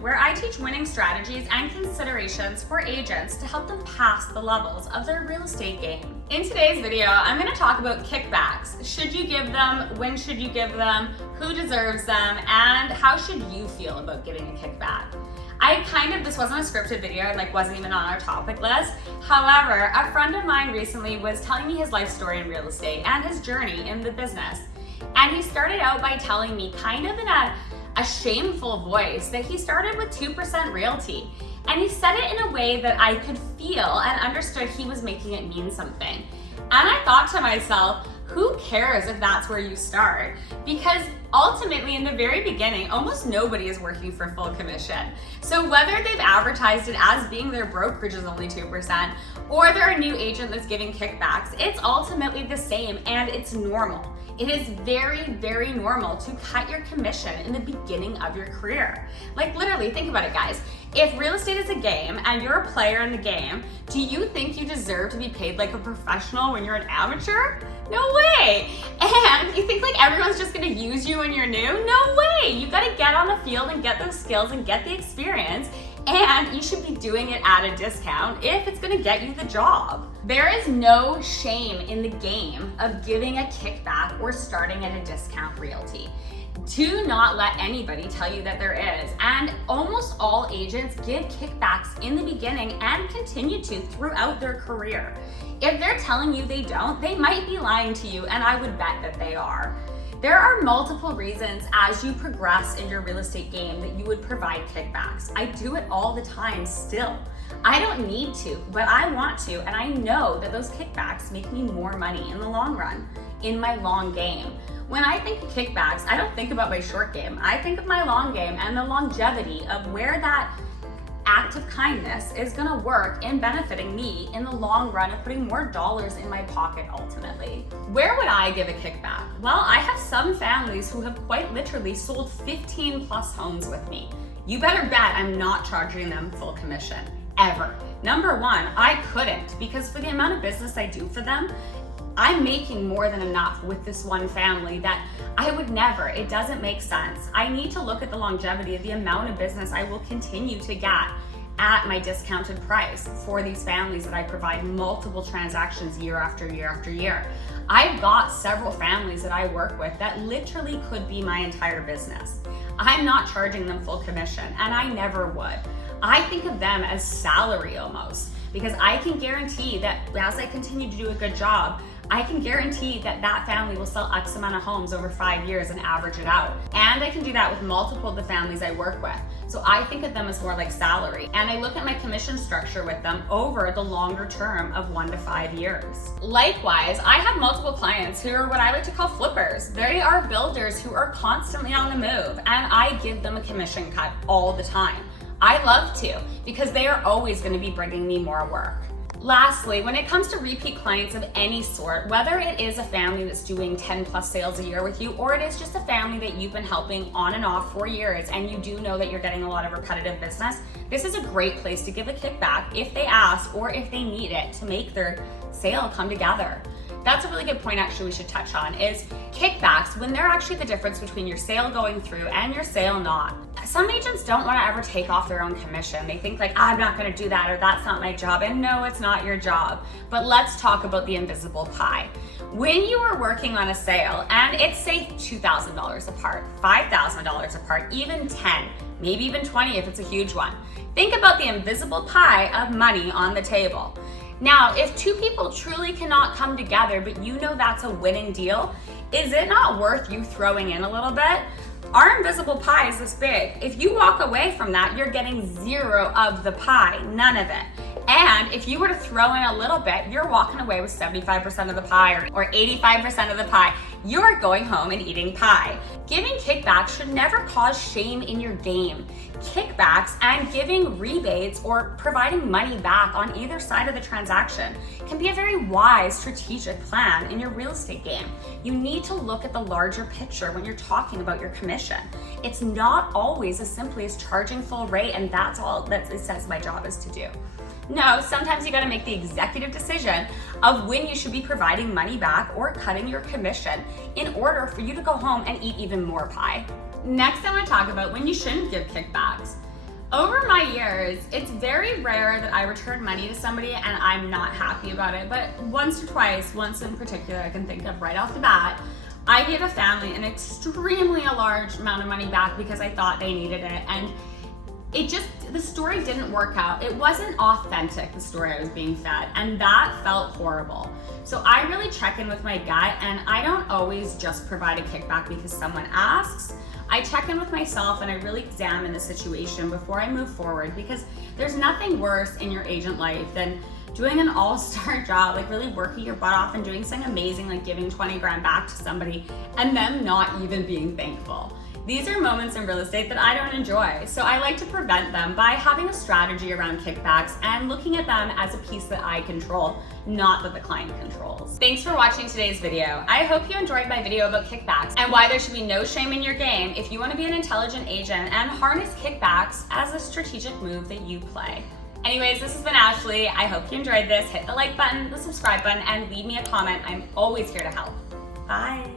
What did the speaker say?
where I teach winning strategies and considerations for agents to help them pass the levels of their real estate game. In today's video, I'm going to talk about kickbacks. Should you give them? When should you give them? Who deserves them? And how should you feel about giving a kickback? This wasn't a scripted video and wasn't even on our topic list. However, a friend of mine recently was telling me his life story in real estate and his journey in the business. And he started out by telling me kind of in a shameful voice that he started with 2% realty. And he said it in a way that I could feel and understood he was making it mean something. And I thought to myself, who cares if that's where you start? Because ultimately, in the very beginning, almost nobody is working for full commission. So whether they've advertised it as being their brokerage is only 2%, or they're a new agent that's giving kickbacks, it's ultimately the same and it's normal. It is very, very normal to cut your commission in the beginning of your career. Literally, think about it, guys. If real estate is a game and you're a player in the game, do you think you deserve to be paid like a professional when you're an amateur? No way. And you think everyone's just gonna use you when you're new? No way. You gotta get on the field and get those skills and get the experience, and you should be doing it at a discount if it's gonna get you the job. There is no shame in the game of giving a kickback or starting at a discount realty. Do not let anybody tell you that there is. And almost all agents give kickbacks in the beginning and continue to throughout their career. If they're telling you they don't, they might be lying to you, and I would bet that they are. There are multiple reasons as you progress in your real estate game that you would provide kickbacks. I do it all the time still. I don't need to, but I want to, and I know that those kickbacks make me more money in the long run, in my long game. When I think of kickbacks, I don't think about my short game. I think of my long game and the longevity of where that act of kindness is gonna work in benefiting me in the long run and putting more dollars in my pocket ultimately. Where would I give a kickback? Well, I have some families who have quite literally sold 15 plus homes with me. You better bet I'm not charging them full commission, ever. Number one, I couldn't, because for the amount of business I do for them, I'm making more than enough with this one family that I would never. It doesn't make sense. I need to look at the longevity of the amount of business I will continue to get at my discounted price for these families that I provide multiple transactions year after year after year. I've got several families that I work with that literally could be my entire business. I'm not charging them full commission, and I never would. I think of them as salary almost, because I can guarantee that as I continue to do a good job, I can guarantee that that family will sell X amount of homes over 5 years and average it out. And I can do that with multiple of the families I work with. So I think of them as more like salary. And I look at my commission structure with them over the longer term of 1 to 5 years. Likewise, I have multiple clients who are what I like to call flippers. They are builders who are constantly on the move, and I give them a commission cut all the time. I love to, because they are always going to be bringing me more work. Lastly, when it comes to repeat clients of any sort, whether it is a family that's doing 10 plus sales a year with you, or it is just a family that you've been helping on and off for years and you do know that you're getting a lot of repetitive business, this is a great place to give a kickback if they ask or if they need it to make their sale come together. That's a really good point actually we should touch on, is kickbacks, when they're actually the difference between your sale going through and your sale not. Some agents don't want to ever take off their own commission. They think I'm not going to do that, or that's not my job. And no, it's not your job. But let's talk about the invisible pie. When you are working on a sale and it's say $2,000 apart, $5,000 apart, even 10, maybe even 20 if it's a huge one. Think about the invisible pie of money on the table. Now, if two people truly cannot come together, but you know that's a winning deal, is it not worth you throwing in a little bit? Our invisible pie is this big. If you walk away from that, you're getting zero of the pie, none of it. And if you were to throw in a little bit, you're walking away with 75% of the pie or 85% of the pie. You're going home and eating pie. Giving kickbacks should never cause shame in your game. Kickbacks and giving rebates or providing money back on either side of the transaction can be a very wise strategic plan in your real estate game. You need to look at the larger picture when you're talking about your commission. It's not always as simply as charging full rate and that's all that it says my job is to do. No, sometimes you gotta make the executive decision of when you should be providing money back or cutting your commission in order for you to go home and eat even more pie. Next, I wanna talk about when you shouldn't give kickbacks. Over my years, it's very rare that I return money to somebody and I'm not happy about it, but once or twice, once in particular I can think of right off the bat, I gave a family an extremely large amount of money back because I thought they needed it, and the story didn't work out. It wasn't authentic, the story I was being fed, and that felt horrible. So I really check in with my gut, and I don't always just provide a kickback because someone asks. I check in with myself and I really examine the situation before I move forward, because there's nothing worse in your agent life than doing an all-star job, like really working your butt off and doing something amazing, like giving 20 grand back to somebody and them not even being thankful. These are moments in real estate that I don't enjoy, so I like to prevent them by having a strategy around kickbacks and looking at them as a piece that I control, not that the client controls. Thanks for watching today's video. I hope you enjoyed my video about kickbacks and why there should be no shame in your game if you want to be an intelligent agent and harness kickbacks as a strategic move that you play. Anyways, this has been Ashley. I hope you enjoyed this. Hit the like button, the subscribe button, and leave me a comment. I'm always here to help. Bye.